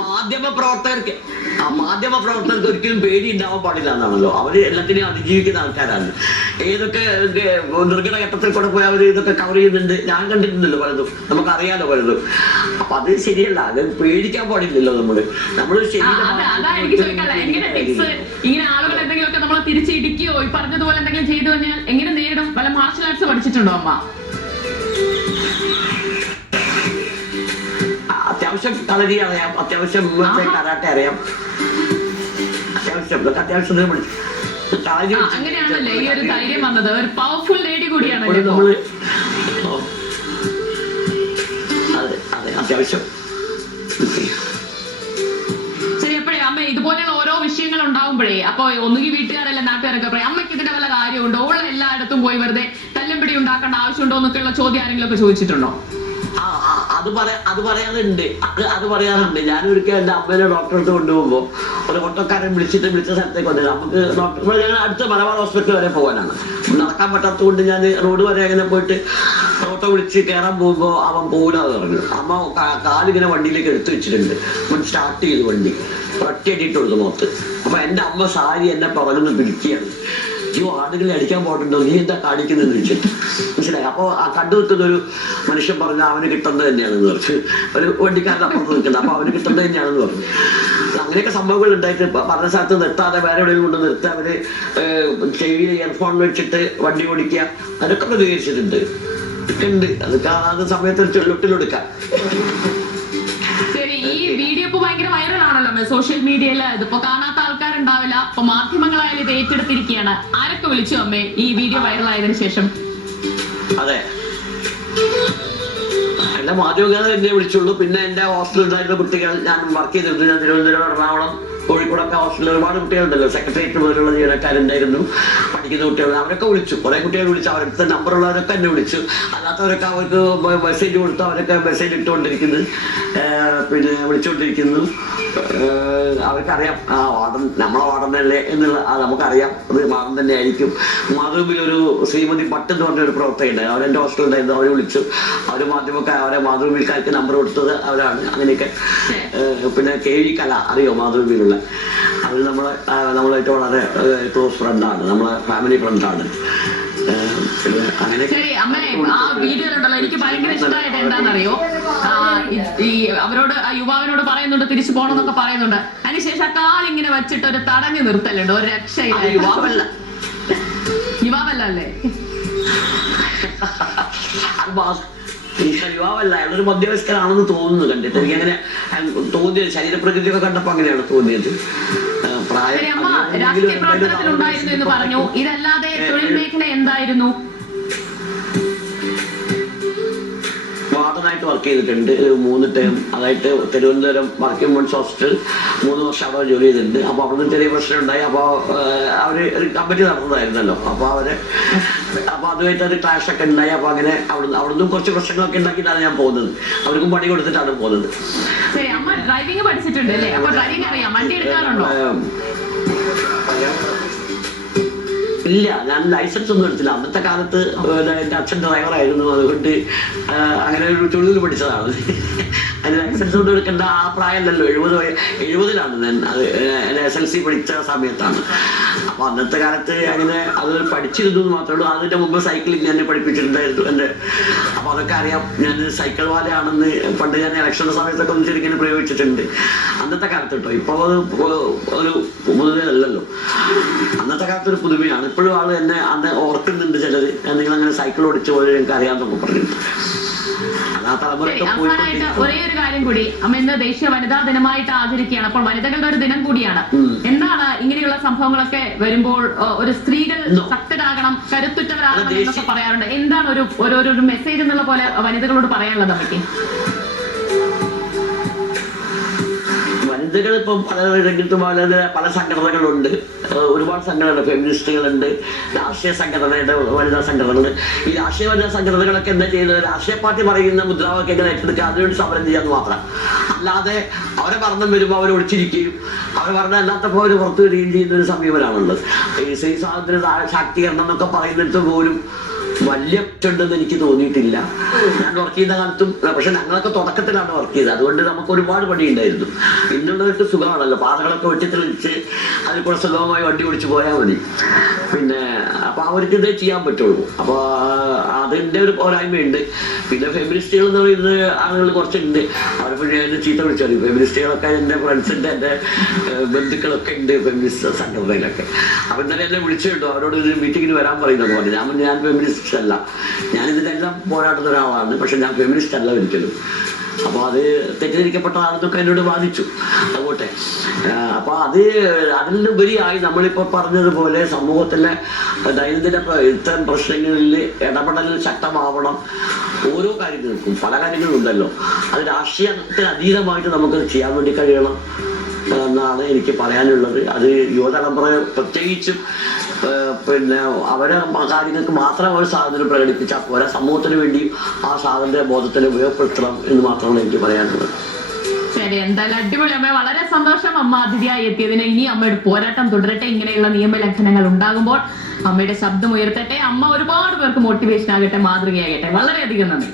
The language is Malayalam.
മാധ്യമ പ്രവർത്തകർക്ക് ഒരിക്കലും പേടി ഉണ്ടാവാൻ പാടില്ല എന്നാണല്ലോ. അവര് എല്ലാത്തിനെയും അതിജീവിക്കുന്ന ആൾക്കാരാണ്. ഏതൊക്കെ നിർഘട ഘട്ടത്തിൽ കൂടെ പോയി അവർ ഇതൊക്കെ കവർ ചെയ്യുന്നുണ്ട്. ഞാൻ കണ്ടിട്ടുണ്ടല്ലോ പലതും, നമുക്കറിയാലോ പലതും. അപ്പൊ അത് ശരിയല്ല, അത് പേടിക്കാൻ പാടില്ലല്ലോ. നമ്മള് ഇങ്ങനെ ആളുകൾ എന്തെങ്കിലുമൊക്കെ നമ്മളെ തിരിച്ചിടിക്കുകയോ ഈ പറഞ്ഞതുപോലെ എന്തെങ്കിലും ചെയ്തു കഴിഞ്ഞാൽ എങ്ങനെ നേരിടും? വല്ല മാർഷൽ ആർട്സ് പഠിച്ചിട്ടുണ്ടോ അമ്മ? അത്യാവശ്യം കളരി അറിയാം, അത്യാവശ്യം കരാട്ടെ അറിയാം, അത്യാവശ്യം അങ്ങനെയാണല്ലേ ഈ ഒരു ധൈര്യം വന്നത്? ഒരു പവർഫുൾ ലേഡി കൂടിയാണല്ലേ നമ്മള്. അതെ അതെ, അത്യാവശ്യം. ശരി, എപ്പോഴേ അമ്മ ഇതുപോലെയുള്ള ഓരോ വിഷയങ്ങൾ ഉണ്ടാവുമ്പോഴേ അപ്പൊ ഒന്നുകിൽ വീട്ടുകാരല്ല നാട്ടുകാരൊക്കെ പറയും അമ്മയ്ക്ക് ഇതിന്റെ വല്ല കാര്യമുണ്ടോ, ഉള്ള എല്ലായിടത്തും പോയി വെറുതെ തല്ലുംപിടി ഉണ്ടാക്കേണ്ട ആവശ്യമുണ്ടോ എന്നൊക്കെയുള്ള ചോദ്യം ആരെങ്കിലും ഒക്കെ ചോദിച്ചിട്ടുണ്ടോ? അത് പറയാറുണ്ട്. ഞാനൊരിക്കൽ എന്റെ അമ്മേനെ ഡോക്ടറെ അടുത്ത് കൊണ്ടുപോകുമ്പോ ഒരു ഓട്ടോക്കാരൻ വിളിച്ച സ്ഥലത്തേക്ക് വന്നത്. നമുക്ക് ഡോക്ടർ ഞാൻ അടുത്ത മലബാർ ഹോസ്പിറ്റൽ വരെ പോകാനാണ്. നടക്കാൻ പറ്റാത്തത് കൊണ്ട് ഞാൻ റോഡ് വരെ അങ്ങനെ പോയിട്ട് ഓട്ടോ വിളിച്ച് കയറാൻ പോകുമ്പോ അവൻ പോകില്ലാന്ന് പറഞ്ഞു. അമ്മ കാലിങ്ങനെ വണ്ടിയിലേക്ക് എടുത്തു വെച്ചിട്ടുണ്ട്. സ്റ്റാർട്ട് ചെയ്തു വണ്ടി, ഒറ്റയടിയിട്ട് കൊടുത്തു മുഖത്ത്. അപ്പൊ എന്റെ അമ്മ സാരി എന്നെ പറഞ്ഞു പിടിക്കുകയാണ്. ആടുകളെ അടിക്കാൻ പോയിട്ടുണ്ടോ, നീ എന്താ കാണിക്കുന്നതെന്ന് വെച്ചിട്ട്. മനസ്സിലായി. അപ്പൊ ആ കണ്ടു നിൽക്കുന്ന ഒരു മനുഷ്യൻ പറഞ്ഞു അവന് കിട്ടുന്നത് തന്നെയാണെന്ന് പറഞ്ഞു. ഒരു വണ്ടിക്കാരൻ അപ്പുറത്ത് നിൽക്കുന്നത്, അപ്പൊ അവന് കിട്ടുന്നത് തന്നെയാണെന്ന് പറഞ്ഞു. അങ്ങനെയൊക്കെ സംഭവങ്ങൾ ഉണ്ടായിട്ട് പറഞ്ഞ സ്ഥലത്ത് നിർത്താതെ വേറെ എവിടെയും കൊണ്ട് നിർത്തുക, അവര് ചെവിയിൽ ഇയർഫോൺ വെച്ചിട്ട് വണ്ടി ഓടിക്കുക, അതൊക്കെ പ്രതികരിച്ചിട്ടുണ്ട്. ഉണ്ട് അതൊക്കെ അത് സമയത്ത് ചുള്ളിട്ടിലെടുക്കാം. ഈ വീഡിയോ ഇപ്പൊ ഭയങ്കര വൈറലാണല്ലോ സോഷ്യൽ മീഡിയയിൽ. ഇതിപ്പോ കാണാത്ത ആൾക്കാരുണ്ടാവില്ല. അപ്പൊ മാധ്യമങ്ങളായാലും ഇത് ഏറ്റെടുത്തിരിക്കുകയാണ്. ആരൊക്കെ വിളിച്ചു അമ്മേ ഈ വീഡിയോ വൈറലായതിനു ശേഷം? അതെ, എന്റെ മാധ്യമങ്ങൾ എന്നെ വിളിച്ചുള്ളൂ. പിന്നെ എന്റെ ഹോസ്റ്റലിൽ ഉണ്ടായിരുന്ന കുട്ടികൾ, ഞാൻ വർക്ക് ചെയ്തിരുന്നു. ഞാൻ തിരുവനന്തപുരം, എറണാകുളം, കോഴിക്കോടൊക്കെ ഹോസ്റ്റലിൽ ഒരുപാട് കുട്ടികളുണ്ടല്ലോ. സെക്രട്ടേറിയറ്റ് പോലുള്ള ജീവനക്കാരുണ്ടായിരുന്നു, പഠിക്കുന്ന കുട്ടികൾ. അവരൊക്കെ വിളിച്ചു, കുറെ കുട്ടികൾ വിളിച്ചു. അവരുടെ നമ്പറുള്ളവരൊക്കെ എന്നെ വിളിച്ചു. അല്ലാത്തവരൊക്കെ അവർക്ക് മെസ്സേജ് കൊടുത്തു. അവരൊക്കെ മെസ്സേജ് ഇട്ടുകൊണ്ടിരിക്കുന്നു, പിന്നെ വിളിച്ചുകൊണ്ടിരിക്കുന്നു. അവർക്കറിയാം നമ്മളെ വാർഡനല്ലേ എന്നുള്ള നമുക്കറിയാം. അത് വാർഡൻ തന്നെ ആയിരിക്കും. മാതൃഭൂമിയിൽ ഒരു ശ്രീമതി ഭട്ട് എന്ന് പറഞ്ഞൊരു പ്രവർത്തകയുണ്ടായി. അവരെന്റെ ഹോസ്റ്റലിൽ ഉണ്ടായിരുന്നു. അവരെ വിളിച്ചു. അവര് അവരെ മാതൃഭൂമിക്കാർക്ക് നമ്പർ കൊടുത്തത് അവരാണ്. അങ്ങനെയൊക്കെ. പിന്നെ KV കല അറിയോ? മാതൃഭൂമിയിലുള്ള അവർ നമ്മളായിട്ട് വളരെ ക്ലോസ് ഫ്രണ്ടാണ്, നമ്മളെ ഫാമിലി ഫ്രണ്ടാണ്. ശരി അമ്മേ, ആ വീഡിയോയിലുണ്ടല്ലോ എനിക്ക് ഭയങ്കര ഇഷ്ടമായിട്ട് എന്താണെന്നറിയോ, ഈ അവരോട് ആ യുവാവിനോട് പറയുന്നുണ്ട് തിരിച്ചു പോകണമെന്നൊക്കെ പറയുന്നുണ്ട്. അതിനുശേഷം ആ കാലിങ്ങനെ വെച്ചിട്ട് ഒരു തടഞ്ഞു നിർത്തലുണ്ട്. ഒരു രക്ഷയില്ല. യുവാവല്ല അല്ലേ? യുവാവല്ല, അയാളൊരു മധ്യവയസ്കനാണെന്ന് തോന്നുന്നു കണ്ടിട്ട്. എനിക്ക് അങ്ങനെ തോന്നിയത്, ശരീരപ്രകൃതിയൊക്കെ കണ്ടപ്പോ അങ്ങനെയാണ് തോന്നിയത്. അമ്മ രാഷ്ട്രീയ പ്രവർത്തനത്തിലുണ്ടായിരുന്നു എന്ന് പറഞ്ഞു. ഇതല്ലാതെ തൊഴിൽ മേഖല എന്തായിരുന്നു? വാർഡനായിട്ട് വർക്ക് ചെയ്തിട്ടുണ്ട് 3 ടേം. അതായിട്ട് തിരുവനന്തപുരം വർക്കിംഗ് വുമൻസ് ഹോസ്റ്റൽ 3 വർഷം അവിടെ ജോലി ചെയ്തിട്ടുണ്ട്. അപ്പൊ അവിടുന്ന് ചെറിയ പ്രശ്നം ഉണ്ടായി. അപ്പൊ അവര് ഒരു കമ്മിറ്റി നടന്നതായിരുന്നല്ലോ. അപ്പൊ അതുമായിട്ട് ഒരു ക്ലാഷ് ഒക്കെ ഉണ്ടായി. അപ്പൊ അങ്ങനെ അവിടുന്ന് കുറച്ച് പ്രശ്നങ്ങളൊക്കെ ഉണ്ടാക്കിയിട്ടാണ് ഞാൻ പോകുന്നത്. അവർക്കും പണി കൊടുത്തിട്ടാണ് പോകുന്നത്. അമ്മ ഡ്രൈവിംഗ് പഠിച്ചിട്ടുണ്ട് അല്ലേ? അപ്പൊ ഡ്രൈവിംഗ് അറിയാം, വണ്ടി എടുക്കാറുണ്ടോ? ഇല്ല, ഞാൻ ലൈസൻസ് ഒന്നും എടുത്തില്ല. അന്നത്തെ കാലത്ത് എന്റെ അച്ഛൻ ഡ്രൈവറായിരുന്നു. അതുകൊണ്ട് അങ്ങനെ ഒരു തൊഴിൽ പഠിച്ചതാണ്. അതിന് ലൈസൻസ് ഒന്നും എടുക്കേണ്ട ആ പ്രായമല്ലല്ലോ. 70-ലാണ് ഞാൻ അത് SLC പഠിച്ച സമയത്താണ്. അപ്പൊ അന്നത്തെ കാലത്ത് അങ്ങനെ അത് പഠിച്ചിരുന്നു എന്ന് മാത്രമേ ഉള്ളൂ. അതിന്റെ മുമ്പ് സൈക്ലിംഗ് എന്നെ പഠിപ്പിച്ചിട്ടുണ്ടായിരുന്നു എന്റെ. അപ്പൊ അതൊക്കെ അറിയാം. ഞാൻ സൈക്കിൾ വാലയാണെന്ന് പണ്ട് ഞാൻ ഇലക്ഷന്റെ സമയത്തൊക്കെ ഒന്ന് ശരിക്കും പ്രയോഗിച്ചിട്ടുണ്ട്. അന്നത്തെ കാലത്ത് കേട്ടോ. ഇപ്പൊ ഒരു പുതുമയല്ലല്ലോ. അന്നത്തെ കാലത്ത് ഒരു പുതുമയാണ്. ഇപ്പോഴും ആള് എന്നെ അന്ന് ഓർക്കുന്നുണ്ട് ചിലര്. നിങ്ങൾ അങ്ങനെ സൈക്കിൾ ഓടിച്ചു പോയി എനിക്ക് അറിയാമെന്നൊക്കെ പറഞ്ഞിട്ട്. അവസാനമായിട്ട് ഒരേ ഒരു കാര്യം കൂടി, അമ്മ ഇന്ന് ദേശീയ വനിതാ ദിനമായിട്ട് ആചരിക്കുകയാണ്. അപ്പോൾ വനിതകളുടെ ഒരു ദിനം കൂടിയാണ്. എന്താണ് ഇങ്ങനെയുള്ള സംഭവങ്ങളൊക്കെ വരുമ്പോൾ ഒരു സ്ത്രീകൾ ശക്തരാകണം, കരുത്തുറ്റവരാകണം എന്നൊക്കെ പറയാറുണ്ട്. എന്താണ് ഒരു മെസ്സേജ് എന്നുള്ള പോലെ വനിതകളോട് പറയാനുള്ളത് അമ്മയ്ക്ക്? വനിതകൾ ഇപ്പം പല രംഗത്തും പല സംഘടനകളുണ്ട്. ഒരുപാട് സംഘടനകൾ, ഫെമിനിസ്റ്റുകളുണ്ട്, രാഷ്ട്രീയ സംഘടനയുടെ വനിതാ സംഘടനകളുണ്ട്. ഈ രാഷ്ട്രീയ വനിതാ സംഘടനകളൊക്കെ എന്താ ചെയ്യുന്നത്? രാഷ്ട്രീയ പാർട്ടി പറയുന്ന മുദ്രാവാക്യങ്ങൾ ഏറ്റെടുക്കുക, അതിനുവേണ്ടി സമരം ചെയ്യാന്ന് മാത്രം. അല്ലാതെ അവരെ ഭരണം വരുമ്പോൾ അവർ ഒളിച്ചിരിക്കുകയും അവരെ ഭരണം അല്ലാത്തപ്പോൾ അവർ പുറത്തു വരികയും ചെയ്യുന്ന ഒരു സമീപനാണുള്ളത്. ഈ സ്ത്രീ സ്വാതന്ത്ര്യ ശാക്തീകരണം എന്നൊക്കെ പറയുന്നിടത്ത് പോലും വലിയ ഉണ്ടെന്ന് എനിക്ക് തോന്നിയിട്ടില്ല. ഞാൻ വർക്ക് ചെയ്യുന്ന കാലത്തും, പക്ഷെ ഞങ്ങളൊക്കെ തുടക്കത്തിലാണ് വർക്ക് ചെയ്തത്, അതുകൊണ്ട് നമുക്ക് ഒരുപാട് പണി ഉണ്ടായിരുന്നു. പിന്നുള്ളവർക്ക് സുഖമാണല്ലോ, പാതകളൊക്കെ വെട്ടിത്തെളിച്ച് അതിൽ കൂടെ സുഖമായി വണ്ടി ഓടിച്ച് പോയാൽ മതി. പിന്നെ അപ്പൊ അവർക്ക് ഇതേ ചെയ്യാൻ പറ്റുള്ളൂ. അപ്പൊ അതിന്റെ ഒരു പോരായ്മയുണ്ട്. പിന്നെ ഫെമിനിസ്റ്റുകൾ എന്ന് പറയുന്ന ആളുകൾ കുറച്ചുണ്ട്. അവരിപ്പോ ഞാൻ ചീത്ത വിളിച്ചു. ഫെമിനിസ്റ്റുകളൊക്കെ എൻ്റെ ഫ്രണ്ട്സിന്റെ എൻ്റെ ബന്ധുക്കളൊക്കെ ഉണ്ട് ഫെമിനിസ്റ്റ് സംഘടനയിലൊക്കെ. അപ്പൊ ഇന്നലെ എന്നെ വിളിച്ചിട്ടുണ്ടോ, അവരോട് ഒരു മീറ്റിങ്ങിന് വരാൻ പറയുന്നൊക്കെ പറഞ്ഞു. ഞാൻ ഫെമിനിസ്റ്റ് അല്ല, ഞാൻ ഇതിനെല്ലാം പോരാടുന്ന ഒരാളാണ്, പക്ഷെ ഞാൻ ഫെമിനിസ്റ്റ് അല്ല ഒരിക്കലും. അപ്പൊ അത് തെറ്റിദ്ധരിക്കപ്പെട്ടതാണെന്നൊക്കെ എന്നോട് വാദിച്ചു. അതുകൊട്ടെ അപ്പൊ അതിലുപരിയായി നമ്മളിപ്പോ പറഞ്ഞതുപോലെ സമൂഹത്തിലെ ദൈനംദിന ഇത്തരം പ്രശ്നങ്ങളിൽ ഇടപെടൽ ശക്തമാവണം. ഓരോ കാര്യങ്ങൾക്കും പല കാര്യങ്ങളും ഉണ്ടല്ലോ, അത് രാഷ്ട്രീയത്തിന് അതീതമായിട്ട് നമുക്കത് ചെയ്യാൻ വേണ്ടി കഴിയണം എന്നാണ് എനിക്ക് പറയാനുള്ളത്. അത് യുവതലമുറ പ്രത്യേകിച്ചും പിന്നെ അവരെ കാര്യങ്ങൾക്ക് മാത്രം അവർ സ്വാതന്ത്ര്യം പ്രകടിപ്പിച്ചാൽ പോരാ, സമൂഹത്തിന് വേണ്ടിയും ആ സ്വാതന്ത്ര്യ ബോധത്തിന് ഉപയോഗപ്പെടുത്തണം എന്ന് മാത്രമാണ് എനിക്ക് പറയാനുള്ളത്. ശരി, എന്തായാലും അടിപൊളി അമ്മ, വളരെ സന്തോഷം അമ്മ അതിഥിയായി എത്തിയതിന്. ഇനി അമ്മയുടെ പോരാട്ടം തുടരട്ടെ. ഇങ്ങനെയുള്ള നിയമലംഘനങ്ങൾ ഉണ്ടാകുമ്പോൾ അമ്മയുടെ ശബ്ദം ഉയർത്തട്ടെ. അമ്മ ഒരുപാട് പേർക്ക് മോട്ടിവേഷൻ ആകട്ടെ, മാതൃകയാകട്ടെ. വളരെയധികം നന്ദി.